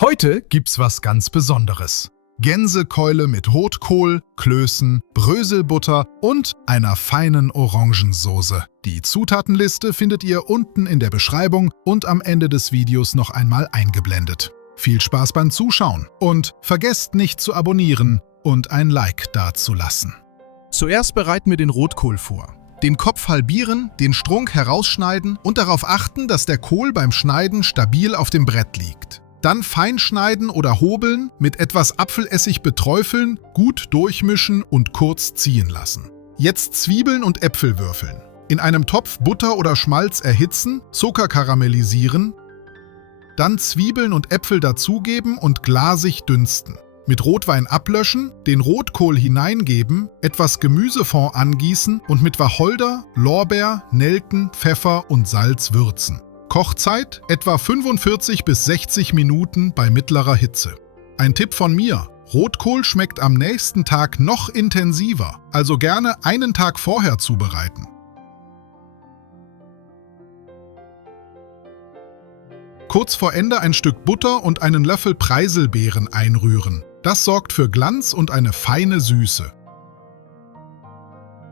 Heute gibt's was ganz Besonderes. Gänsekeule mit Rotkohl, Klößen, Bröselbutter und einer feinen Orangensoße. Die Zutatenliste findet ihr unten in der Beschreibung und am Ende des Videos noch einmal eingeblendet. Viel Spaß beim Zuschauen und vergesst nicht zu abonnieren und ein Like dazulassen. Zuerst bereiten wir den Rotkohl vor. Den Kopf halbieren, den Strunk herausschneiden und darauf achten, dass der Kohl beim Schneiden stabil auf dem Brett liegt. Dann fein schneiden oder hobeln, mit etwas Apfelessig beträufeln, gut durchmischen und kurz ziehen lassen. Jetzt Zwiebeln und Äpfel würfeln. In einem Topf Butter oder Schmalz erhitzen, Zucker karamellisieren, dann Zwiebeln und Äpfel dazugeben und glasig dünsten. Mit Rotwein ablöschen, den Rotkohl hineingeben, etwas Gemüsefond angießen und mit Wacholder, Lorbeer, Nelken, Pfeffer und Salz würzen. Kochzeit etwa 45 bis 60 Minuten bei mittlerer Hitze. Ein Tipp von mir: Rotkohl schmeckt am nächsten Tag noch intensiver, also gerne einen Tag vorher zubereiten. Kurz vor Ende ein Stück Butter und einen Löffel Preiselbeeren einrühren. Das sorgt für Glanz und eine feine Süße.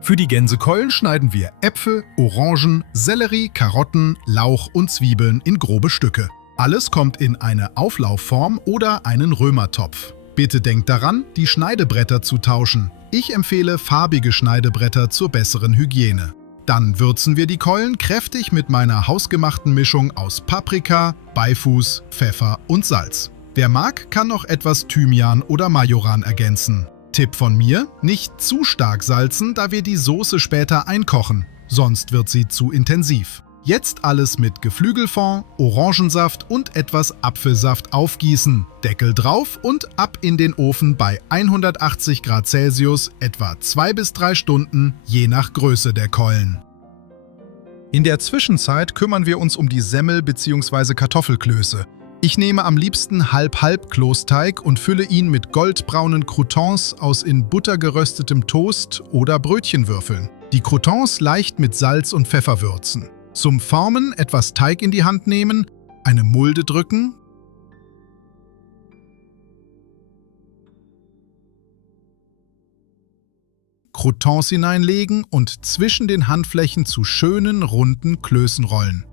Für die Gänsekeulen schneiden wir Äpfel, Orangen, Sellerie, Karotten, Lauch und Zwiebeln in grobe Stücke. Alles kommt in eine Auflaufform oder einen Römertopf. Bitte denkt daran, die Schneidebretter zu tauschen. Ich empfehle farbige Schneidebretter zur besseren Hygiene. Dann würzen wir die Keulen kräftig mit meiner hausgemachten Mischung aus Paprika, Beifuß, Pfeffer und Salz. Wer mag, kann noch etwas Thymian oder Majoran ergänzen. Tipp von mir: nicht zu stark salzen, da wir die Soße später einkochen, sonst wird sie zu intensiv. Jetzt alles mit Geflügelfond, Orangensaft und etwas Apfelsaft aufgießen, Deckel drauf und ab in den Ofen bei 180 Grad Celsius etwa 2 bis 3 Stunden, je nach Größe der Keulen. In der Zwischenzeit kümmern wir uns um die Semmel- bzw. Kartoffelklöße. Ich nehme am liebsten Halb-Halb-Kloßteig und fülle ihn mit goldbraunen Croutons aus in Butter geröstetem Toast oder Brötchenwürfeln. Die Croutons leicht mit Salz und Pfeffer würzen. Zum Formen etwas Teig in die Hand nehmen, eine Mulde drücken, Croutons hineinlegen und zwischen den Handflächen zu schönen, runden Klößen rollen.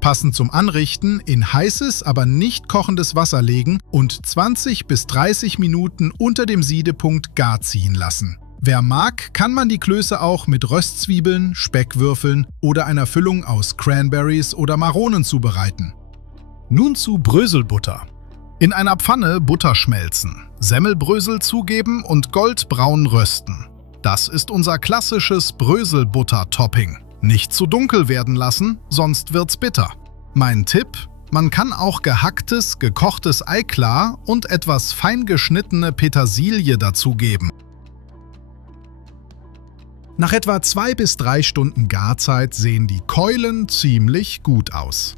Passend zum Anrichten in heißes, aber nicht kochendes Wasser legen und 20 bis 30 Minuten unter dem Siedepunkt gar ziehen lassen. Wer mag, kann man die Klöße auch mit Röstzwiebeln, Speckwürfeln oder einer Füllung aus Cranberries oder Maronen zubereiten. Nun zu Bröselbutter. In einer Pfanne Butter schmelzen, Semmelbrösel zugeben und goldbraun rösten. Das ist unser klassisches Bröselbutter-Topping. Nicht zu dunkel werden lassen, sonst wird's bitter. Mein Tipp: man kann auch gehacktes, gekochtes Eiklar und etwas fein geschnittene Petersilie dazugeben. Nach etwa 2 bis 3 Stunden Garzeit sehen die Keulen ziemlich gut aus.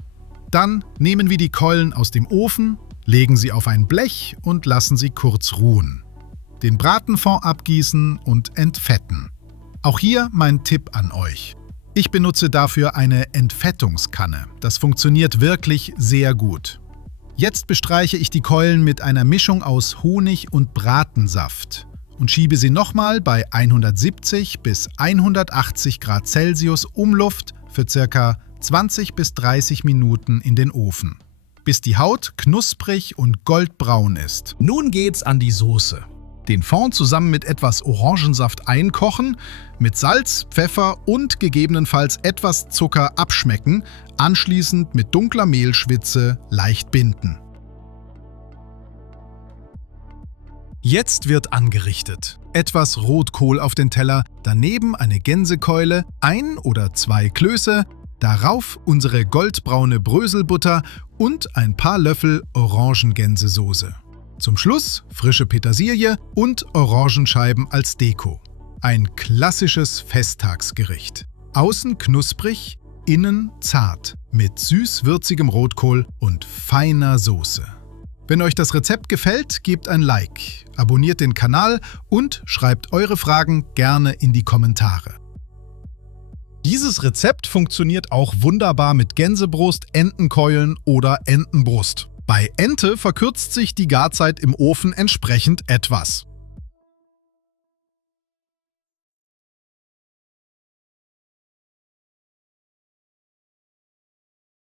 Dann nehmen wir die Keulen aus dem Ofen, legen sie auf ein Blech und lassen sie kurz ruhen. Den Bratenfond abgießen und entfetten. Auch hier mein Tipp an euch: ich benutze dafür eine Entfettungskanne. Das funktioniert wirklich sehr gut. Jetzt bestreiche ich die Keulen mit einer Mischung aus Honig und Bratensaft und schiebe sie nochmal bei 170 bis 180 Grad Celsius Umluft für ca. 20 bis 30 Minuten in den Ofen, bis die Haut knusprig und goldbraun ist. Nun geht's an die Soße. Den Fond zusammen mit etwas Orangensaft einkochen, mit Salz, Pfeffer und gegebenenfalls etwas Zucker abschmecken, anschließend mit dunkler Mehlschwitze leicht binden. Jetzt wird angerichtet. Etwas Rotkohl auf den Teller, daneben eine Gänsekeule, 1 oder 2 Klöße, darauf unsere goldbraune Bröselbutter und ein paar Löffel Orangengänsesoße. Zum Schluss frische Petersilie und Orangenscheiben als Deko. Ein klassisches Festtagsgericht. Außen knusprig, innen zart, mit süß-würzigem Rotkohl und feiner Soße. Wenn euch das Rezept gefällt, gebt ein Like, abonniert den Kanal und schreibt eure Fragen gerne in die Kommentare. Dieses Rezept funktioniert auch wunderbar mit Gänsebrust, Entenkeulen oder Entenbrust. Bei Ente verkürzt sich die Garzeit im Ofen entsprechend etwas.